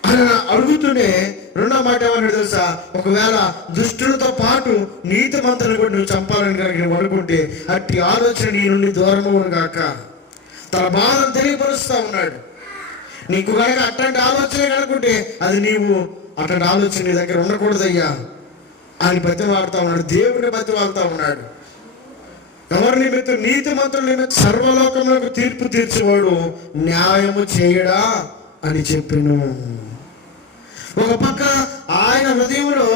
అని అడుగుతూనే రెండో మాట ఏమన్నాడు తెలుసా? ఒకవేళ దుష్టులతో పాటు నీతిమంతులను కూడా నువ్వు చంపాలని కనుక నువ్వు అనుకుంటే అట్టి ఆలోచన నీ నుండి దూరమవును గాక. తన బాధను తెలియపరుస్తా ఉన్నాడు. నీకు కనుక అట్లాంటి ఆలోచన కనుకుంటే అది నీవు అట్లాంటి ఆలోచన నీ దగ్గర ఉండకూడదయ్యా అని బతిమాలుతా ఉన్నాడు. దేవుడిని బతిమాలుతా ఉన్నాడు. ఎవరి నిమిత్తం? నీతిమంతుల నిమిత్తం సర్వలోకములకు తీర్పు తీర్చేవాడు న్యాయము చేయడా అని చెప్పిను. ఒక పక్క ఆయన హృదయంలో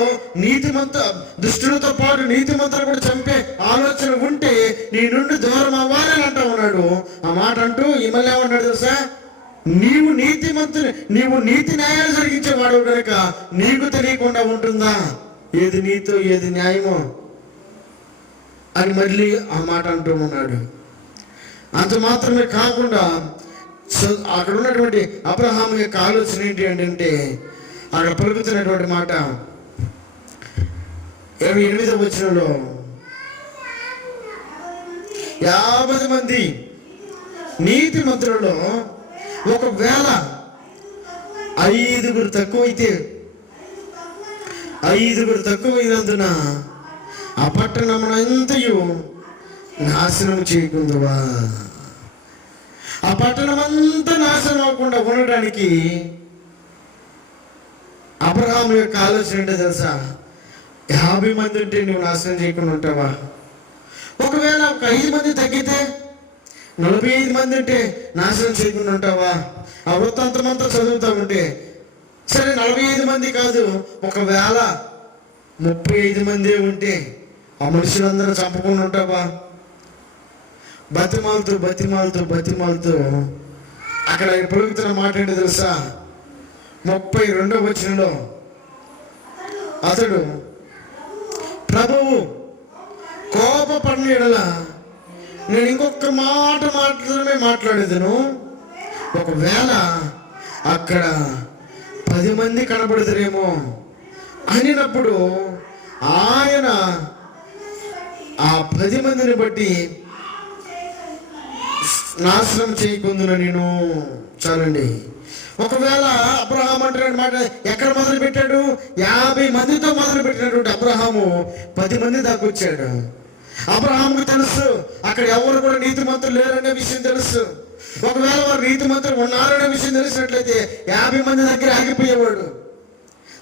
దుష్టులతో పాటు నీతిమంతులు కూడా చంపే ఆలోచన ఉంటే నీ నుండి దూరం అవ్వాలని అంటా ఉన్నాడు. ఆ మాట అంటూ ఈ మళ్ళీ ఏమన్నాడు తెలుసా? నీవు నీతి న్యాయాలు జరిగించేవాడు కనుక నీకు తెలియకుండా ఉంటుందా ఏది నీతో ఏది న్యాయమో అని మళ్ళీ ఆ మాట అంటూ ఉన్నాడు. అంత మాత్రమే కాకుండా అక్కడ ఉన్నటువంటి అబ్రహాం యొక్క ఆలోచన ఏంటి అంటే అక్కడ పలుకుతున్నటువంటి మాట 28వ వచనంలో 50 మంది నీతిమంతులలో ఒకవేళ 5 తక్కువైనందున ఆ పట్టణమంతయు నాశనం చేయకుందువా. ఆ పట్టణం అంతా నాశనం అవ్వకుండా ఉండడానికి అబ్రహాం యొక్క ఆలోచన ఏంటో తెలుసా? 50 మంది ఉంటే నువ్వు నాశనం చేయకుండా ఉంటావా? ఒకవేళ ఒక 5 మంది తగ్గితే 45 మంది ఉంటే నాశనం చేయకుండా ఉంటావా? ఆ వృత్తాంతమంతా చదువుతా ఉంటే సరే 45 మంది కాదు, ఒకవేళ 35 మంది ఉంటే ఆ మనుషులందరూ చంపకుండా ఉంటావా? బతిమాలుతూ అక్కడ పలుకుతున్న మాట ఏంటో తెలుసా? 32వ వచనంలో అతడు ప్రభువు కోపపడిన యెడల నేను ఇంకొక మాట మాత్రమే మాట్లాడేదను. ఒకవేళ అక్కడ 10 మంది కనబడతారేమో అనినప్పుడు ఆయన ఆ 10 మందిని బట్టి నాశనం చేయకుందున నేను. చాలండి. ఒకవేళ అబ్రహాం అంటే మాట ఎక్కడ మొదలు పెట్టాడు? 50 మందితో మొదలు పెట్టినటువంటి అబ్రహాము 10 మంది దాకా వచ్చాడు. అబ్రహాంకు తెలుసు అక్కడ ఎవరు కూడా నీతిమంతులు లేరనే విషయం తెలుసు. ఒకవేళ వారు నీతిమంతులు ఉన్నారనే విషయం తెలిసినట్లయితే 50 మంది దగ్గర ఆగిపోయేవాడు.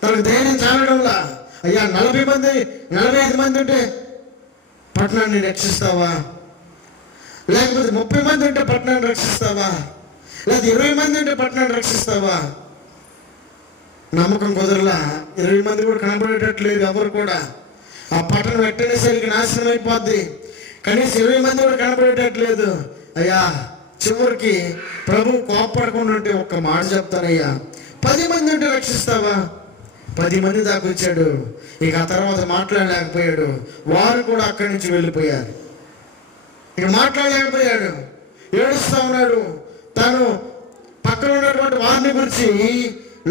తనకు ధైర్యం చాలడంలా, అయ్యా 40 మంది 45 మంది ఉంటే పట్టణాన్ని రక్షిస్తావా, లేకపోతే 30 మంది ఉంటే పట్టణాన్ని రక్షిస్తావా, లేదా 20 మంది ఉంటే పట్టణాన్ని రక్షిస్తావా? నమ్మకం కుదరలా. 20 మంది కూడా కనబడేటట్లేదు ఎవరు కూడా. ఆ పట్టణం వెంటనే సరికి నాశనం అయిపోద్ది. కనీసం 20 మంది కూడా కనబడేటట్లేదు. అయ్యా చివరికి ప్రభు కోపడకుండా ఉంటే ఒక్క మాట చెప్తానయ్యా, 10 మంది ఉంటే రక్షిస్తావా? 10 మంది దాకా వచ్చాడు. ఇక ఆ తర్వాత మాట్లాడలేకపోయాడు. వారు కూడా అక్కడి నుంచి వెళ్ళిపోయారు. ఇక మాట్లాడలేకపోయాడు, ఏడుస్తా ఉన్నాడు. తను పక్కన ఉన్నటువంటి వారిని గురించి,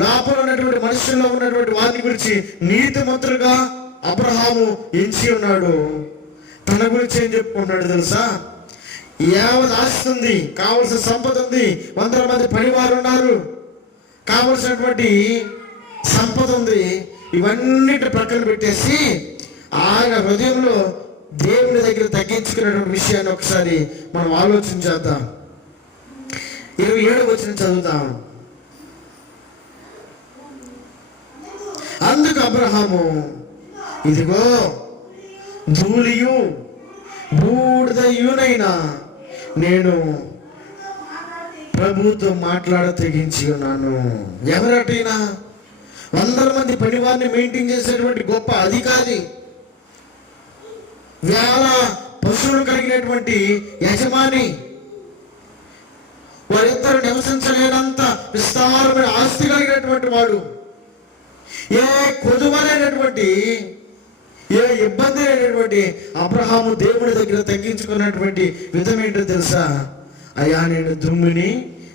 లోపల ఉన్నటువంటి మనుషుల్లో ఉన్నటువంటి వారిని గురించి నీతిమంతులుగా అబ్రహాము ఎంచి ఉన్నాడు. తన గురించి ఏం చెప్పుకుంటాడు తెలుసా? యావత్ ఆస్తి ఉంది, కావలసిన సంపద ఉంది, 100 మంది పనివారు ఉన్నారు, కావలసినటువంటి సంపద ఉంది. ఇవన్నిటి ప్రక్కన పెట్టేసి ఆయన హృదయంలో దేవుని దగ్గర తగ్గించుకునేటువంటి విషయాన్ని ఒకసారి మనం ఆలోచించేద్దాం. 27వ వచనం చదువుతాం. అందుకు అబ్రహాము, ఇదిగో ధూళియు బూడిదయునైనా నేను ప్రభుతో మాట్లాడ తెగించి ఉన్నాను. ఎవరటైనా 100 మంది పనివారిని మెయింటైన్ చేసేటువంటి గొప్ప అధికారి, వేల పశువులు కలిగినటువంటి యజమాని, వారిద్దరు నివసించలేనంత విస్తారమైన ఆస్తి కలిగినటువంటి వాడు, ఏ కొదువలేనటువంటి, ఏ ఇబ్బంది లేనటువంటి అబ్రహాము దేవుని దగ్గర తగ్గించుకున్నటువంటి విధం ఏంటో తెలుసా? అయ్యా నేను దుమ్ముని,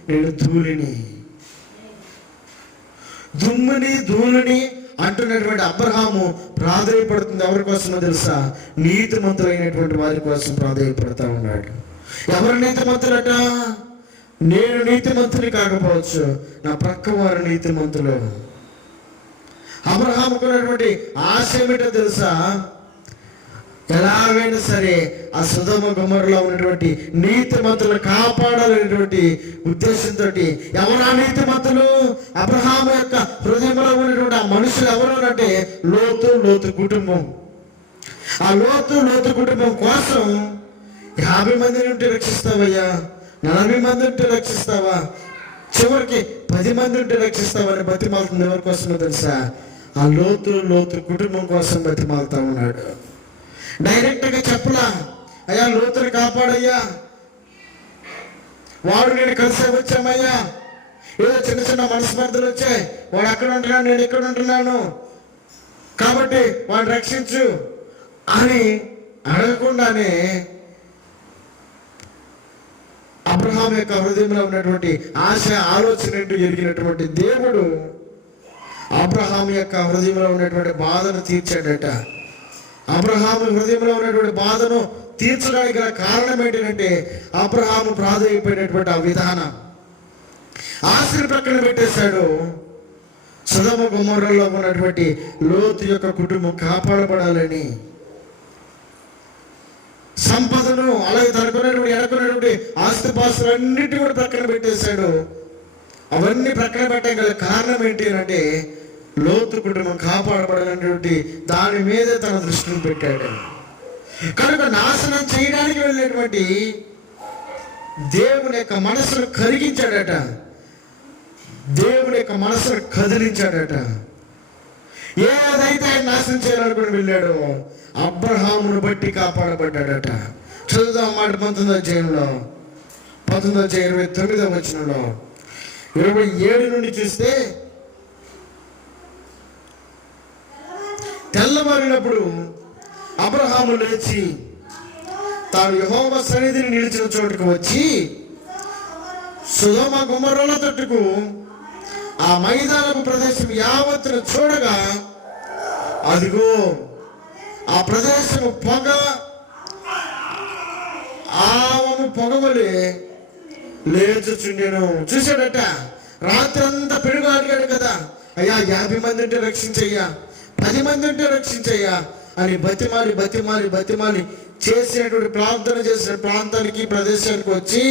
నేను ధూళిని. దుమ్ముని ధూళిని అంటున్నటువంటి అబ్రహాము ప్రాధేయపడుతుంది ఎవరి కోసమో తెలుసా? నీతిమంతులైనటువంటి వారి కోసం ప్రాధేయపడతా ఉన్నాడు. ఎవరు నీతిమంతులట? నేను నీతిమంతుని కాకపోవచ్చు, నా ప్రక్క వారు నీతిమంతులు. అబ్రహాముకున్నటువంటి ఆశ ఏమిటో తెలుసా? ఎలాగైనా సరే ఆ సొదొమ గొమొర్రాలో ఉన్నటువంటి నీతిమంతులను కాపాడాలనేటువంటి ఉద్దేశంతో, ఎవరా నీతిమంతులు? అబ్రహాము యొక్క హృదయంలో ఉన్నటువంటి ఆ మనుషులు ఎవరు అంటే లోతు కుటుంబం. ఆ లోతు కుటుంబం కోసం 50 మంది ఉంటే రక్షిస్తావయ్యా, 40 మంది ఉంటే రక్షిస్తావా, చివరికి 10 మంది ఉంటే రక్షిస్తావని బతిమాలుతుంది. ఎవరి కోసమో తెలుసా? ఆ లోతు కుటుంబం కోసం బతిమాలుతా ఉన్నాడు. డైరెక్ట్గా చెప్పలా, అయ్యా లోతుని కాపాడయ్యా, వాడు నేను కలిసే వచ్చామయ్యా, ఏదో చిన్న మనస్పర్ధలు వచ్చాయి, వాడు అక్కడ ఉంటున్నాను, నేను ఇక్కడ ఉంటున్నాను కాబట్టి వాడిని రక్షించు అని అడగకుండానే అబ్రహాం యొక్క హృదయంలో ఉన్నటువంటి ఆశ, ఆలోచన ఏంటో ఎరిగినటువంటి దేవుడు అబ్రహాం యొక్క హృదయంలో ఉన్నటువంటి బాధను తీర్చాడట. అబ్రహాము హృదయంలో ఉన్నటువంటి బాధను తీర్చడానికి గల కారణం ఏంటంటే అబ్రహాము ప్రాధేయపడినటువంటి ఆ విధానం. ఆశని ప్రక్కన పెట్టేశాడు. సొదొమ గొమొర్రాలో ఉన్నటువంటి లోతు యొక్క కుటుంబం కాపాడబడాలని, సంపదను అలాగే తనకున్నటువంటి ఎనకున్నటువంటి ఆస్తిపాస్తులు అన్నిటి కూడా ప్రక్కన పెట్టేశాడు. అవన్నీ ప్రక్కన పెట్టడం గల కారణం ఏంటి అంటే లోతు కుటుంబం కాపాడబడాలనేటువంటి దాని మీద తన దృష్టిని పెట్టాడు. కనుక నాశనం చేయడానికి వెళ్ళినటువంటి దేవుని యొక్క మనసును కరిగించాడట, దేవుని యొక్క మనసును కదిలించాడట. ఏదైతే ఆయన నాశనం చేయాలనుకుని వెళ్ళాడో అబ్రహామును బట్టి కాపాడబడ్డాడట. చదువుదాం మాట 19వ అధ్యాయంలో 29వ వచనంలో 27 నుండి చూస్తే, తెల్లవారినప్పుడు అబ్రహాము లేచి తాను యెహోవా సన్నిధిని నిలిచిన చోటుకు వచ్చి సొదొమ గొమొర్రాల తట్టుకు ఆ మైదానపు ప్రదేశం యావత్తును చూడగా, అదిగో ఆ ప్రదేశము పొగ ఆవము పొగవలే లేచుచుండెను. చూశాడట, రాత్రి అంతా పిడుగు అడిగాడు కదా, అయ్యా 50 మంది ఉంటే రక్షించయ్యా, 10 మంది ఉంటే రక్షించయ్యా అని బతిమాలి బతిమాలి బతిమాలి చేసినటువంటి ప్రార్థన చేసిన ప్రాంతానికి ప్రదేశానికి వచ్చి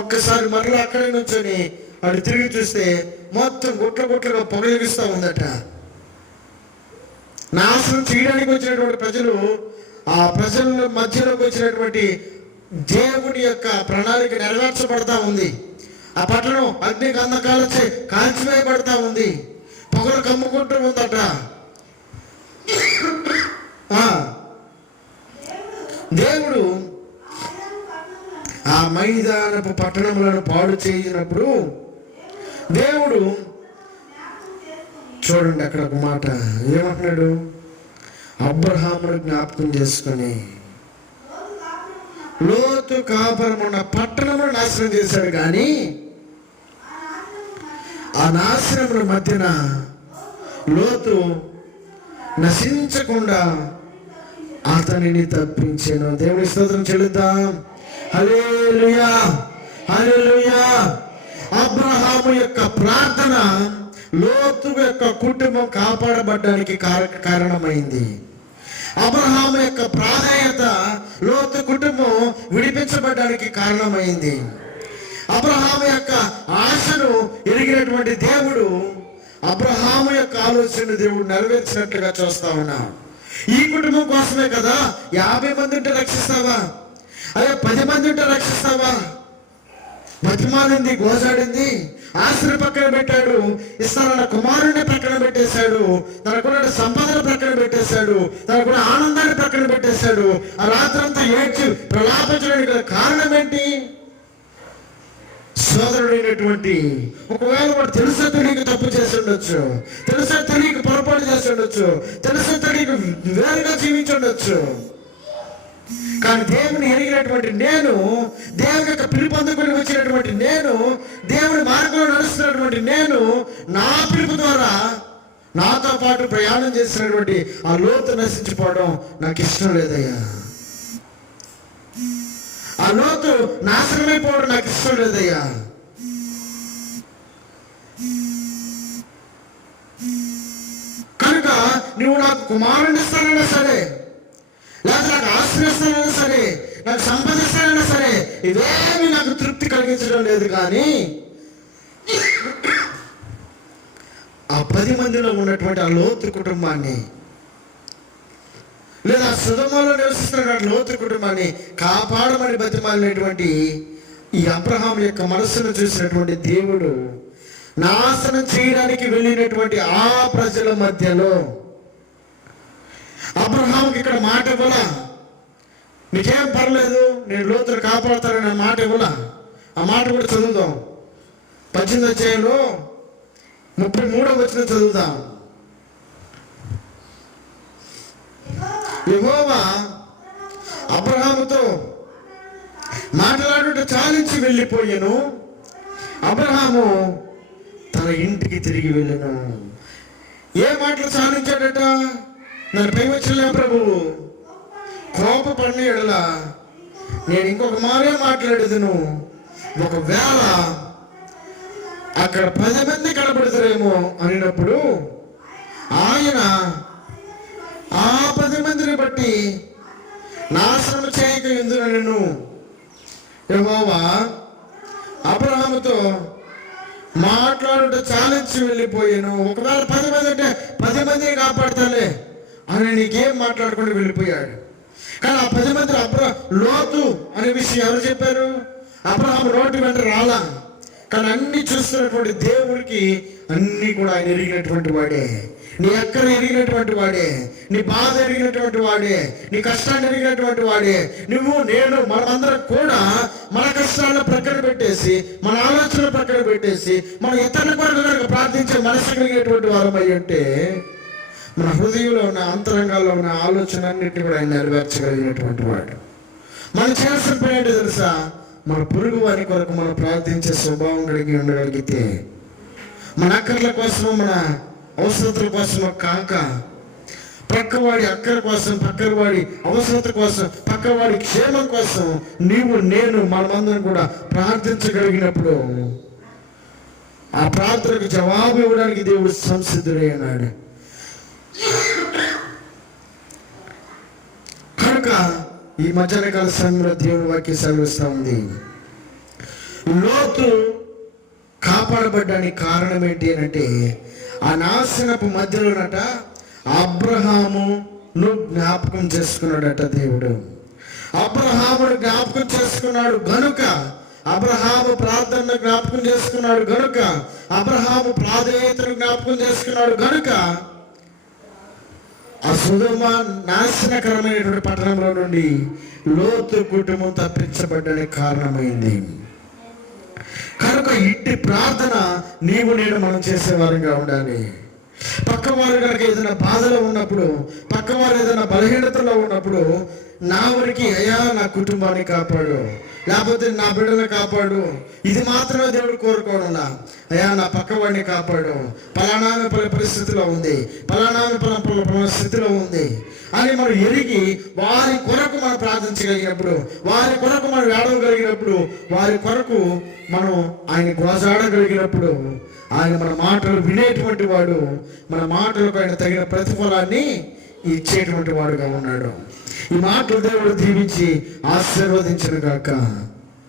ఒక్కసారి మరలా అక్కడే నుంచొని వాడు తిరిగి చూస్తే మొత్తం గుట్ల గుట్లుగా పొగలిగిస్తూ ఉందట. నాశనం చేయడానికి వచ్చినటువంటి ప్రజలు, ఆ ప్రజల మధ్యలోకి వచ్చినటువంటి దేవుని యొక్క ప్రణాళిక నెరవేర్చబడతా ఉంది. ఆ పట్టణం అగ్ని గంధకాలచే కాల్చివేయబడతా ఉంది, పొగలు కమ్ముకుంటూ ఉందట. దేవుడు ఆ మైదానపు పట్టణములను పాడు చేసినప్పుడు దేవుడు చూడండి అక్కడ ఒక మాట ఏమంటున్నాడు, అబ్రహామును జ్ఞాపకం చేసుకొని లోతు కాపురమున్న పట్టణమును నాశనం చేశాడు, కానీ ఆ నాశనముల మధ్యన లోతు నశించకుండా అతనిని తప్పించాను. దేవుని స్తోత్రం చెల్లిద్దాం. హల్లెలూయా, హల్లెలూయా. అబ్రహాము యొక్క ప్రార్థన లోతు యొక్క కుటుంబం కాపాడబడ్డానికి కారణమైంది. అబ్రహాము యొక్క ప్రాధాన్యత లోతు కుటుంబం విడిపించబడ్డానికి కారణమైంది. అబ్రహాము యొక్క ఆశను ఎరిగినటువంటి దేవుడు అబ్రహాము యొక్క ఆలోచన దేవుడు నెరవేర్చినట్లుగా చూస్తా ఉన్నాం. ఈ కుటుంబం కోసమే కదా 50 మంది ఉంటే రక్షిస్తావా, అదే 10 మంది ఉంటే రక్షిస్తావా? బతిమాలింది, గోజాడింది, ఆస్తిని పక్కన పెట్టాడు, ఇస్తానన్న కుమారుడిని పక్కన పెట్టేశాడు, తనకున్న సంపదను పక్కన పెట్టేశాడు, తనకున్న ఆనందాన్ని పక్కన పెట్టేశాడు. ఆ రాత్రంతా ఏడ్చి ప్రలాపించడానికి కారణం ఏంటి? సోదరుడైనటువంటి, ఒకవేళ వాడు తెలుసా తెలియక తప్పు చేసి ఉండొచ్చు, తెలుసా తెలియక పొరపాటు చేసి ఉండొచ్చు, తెలుసా తెలియక వేరుగా జీవించి ఉండొచ్చు, కానీ దేవుని ఎరిగినటువంటి నేను, దేవుని యొక్క పిలుపు అందుకుని వచ్చినటువంటి నేను, దేవుని మార్గంలో నడుస్తున్నటువంటి నేను, నా పిలుపు ద్వారా నాతో పాటు ప్రయాణం చేసినటువంటి ఆ లోతు నశించిపోవడం నాకు ఇష్టం లేదయ్యా. ఆ లోతు నాశనమైపోవడం నాకు ఇష్టం లేదయ్యా. కనుక నువ్వు నాకు కుమారుని ఇస్తానన్నా సరే, లేదా నాకు ఆశ్రయిస్తానన్నా సరే, నాకు సంపాదిస్తానన్నా సరే, ఇవేమి నాకు తృప్తి కలిగించడం లేదు. కానీ ఆ 10 మందిలో ఉన్నటువంటి ఆ లోతు కుటుంబాన్ని, లేదా సుధమలో నివసిస్తున్న లోతు కుటుంబాన్ని కాపాడమని బతిమాలినటువంటి ఈ అబ్రహాం యొక్క మనస్సును చూసినటువంటి దేవుడు నాశనం చేయడానికి వెళ్ళినటువంటి ఆ ప్రజల మధ్యలో అబ్రహాంకి ఇక్కడ మాట ఇవ్వలా, నీకేం పర్లేదు నేను లోతును కాపాడుతానని మాట ఇవ్వలా. ఆ మాట కూడా చదువుదాం. 18వ అధ్యాయంలో 33వ వచనం చదువుదాం. యెహోవా అబ్రహాముతో మాట్లాడుట చాలించి వెళ్ళిపోయాను. అబ్రహాము తన ఇంటికి తిరిగి వెళ్ళను. ఏ మాటలు చాలించాడట? నన్ను పైవచ్చలే ప్రభువు కోపపడిన ఎడల నేను ఇంకొక మారే మాట్లాడేదును, ఒకవేళ అక్కడ 10 మంది కనబడతారేమో అనినప్పుడు ఆయన ఆ 10 మందిని బట్టి నాశనం చేయక ఎందుకు నేను యెహోవా అబ్రహాముతో మాట్లాడుతూ చాలించి వెళ్ళిపోయాను. ఒకవేళ 10 మంది అంటే 10 మందిని కాపాడతాలే అని నీకేం మాట్లాడుకుంటూ వెళ్ళిపోయాడు. కానీ ఆ 10 మంది లోతు అనే విషయం ఎవరు చెప్పారు? అబ్రహాము నోటి వెంట రాలా. కానీ అన్ని చూస్తున్నటువంటి దేవుడికి అన్ని కూడా ఆయన ఎరిగినటువంటి వాడే, నీ అక్కర ఎరిగినటువంటి వాడే, నీ బాధ ఎరిగినటువంటి వాడే, నీ కష్టాన్ని ఎరిగినటువంటి వాడే. నువ్వు నేను మనమందరం కూడా మన కష్టాలను ప్రక్కన పెట్టేసి, మన ఆలోచనలు ప్రక్కన పెట్టేసి, మన ఇతరుల కొరకు కనుక ప్రార్థించే మనసు కలిగినటువంటి వారం అయ్యి ఉంటే మన హృదయంలో ఉన్న అంతరంగాల్లో ఉన్న ఆలోచన అన్నింటినీ కూడా ఆయన నెరవేర్చగలిగినటువంటి వాడు. మనం చేయాల్సిన పని ఏంటో తెలుసా? మన పొరుగు వారి కొరకు మనం ప్రార్థించే స్వభావం కలిగి ఉండగలిగితే, మన అక్కర్ల కోసము, మన అవసరతల కోసము కాక, పక్కవాడి అక్కర కోసం, పక్కవాడి అవసరత కోసం, పక్కవాడి క్షేమం కోసం నీవు నేను మనమందరం కూడా ప్రార్థించగలిగినప్పుడు ఆ ప్రార్థనకు జవాబు ఇవ్వడానికి దేవుడు సంసిద్ధుడై ఉన్నాడు. కనుక ఈ మధ్యాహ్నకాల సమయంలో దేవుని వాక్యం సెలవిస్తూ ఉంది, లోతు కాపాడబడ్డానికి కారణం ఏంటి అంటే ఆ నాశనపు మధ్యలోనట అబ్రహామును జ్ఞాపకం చేసుకున్నాడట దేవుడు. అబ్రహామును జ్ఞాపకం చేసుకున్నాడు గనుక, అబ్రహాము ప్రార్థనను జ్ఞాపకం చేసుకున్నాడు గనుక, అబ్రహాము ప్రాధేయతను జ్ఞాపకం చేసుకున్నాడు గనుక ఆ సొదొమ నాశనకరమైనటువంటి పట్టణంలో నుండి లోతు కుటుంబం తప్పించబడ్డానికి కారణమైంది. కనుక ఇట్టి ప్రార్థన నీవు నేను మనం చేసేవారంగా ఉండాలి. పక్కవారు కనుక ఏదైనా బాధలో ఉన్నప్పుడు, పక్కవారు ఏదైనా బలహీనతలో ఉన్నప్పుడు నా వరకు అయ్యా నా కుటుంబాన్ని కాపాడు, లేకపోతే నా బిడ్డను కాపాడు, ఇది మాత్రమే దేవుడు కోరుకోనున్నా, అయ్యా నా పక్కవాడిని కాపాడు, పలానా పరిస్థితిలో ఉంది, పలానా స్థితిలో ఉంది అని మనం ఎరిగి వారి కొరకు మనం ప్రార్థించగలిగినప్పుడు, వారి కొరకు మనం ఏడవగలిగినప్పుడు, వారి కొరకు మనం ఆయన గోజాడగలిగినప్పుడు ఆయన మన మాటలు వినేటువంటి వాడు, మన మాటలకు ఆయన తగిన ప్రతిఫలాన్ని ఇచ్చేటువంటి వాడుగా ఉన్నాడు. ఈ మాటలు దేవుడు దీవించి ఆశీర్వదించును గాక.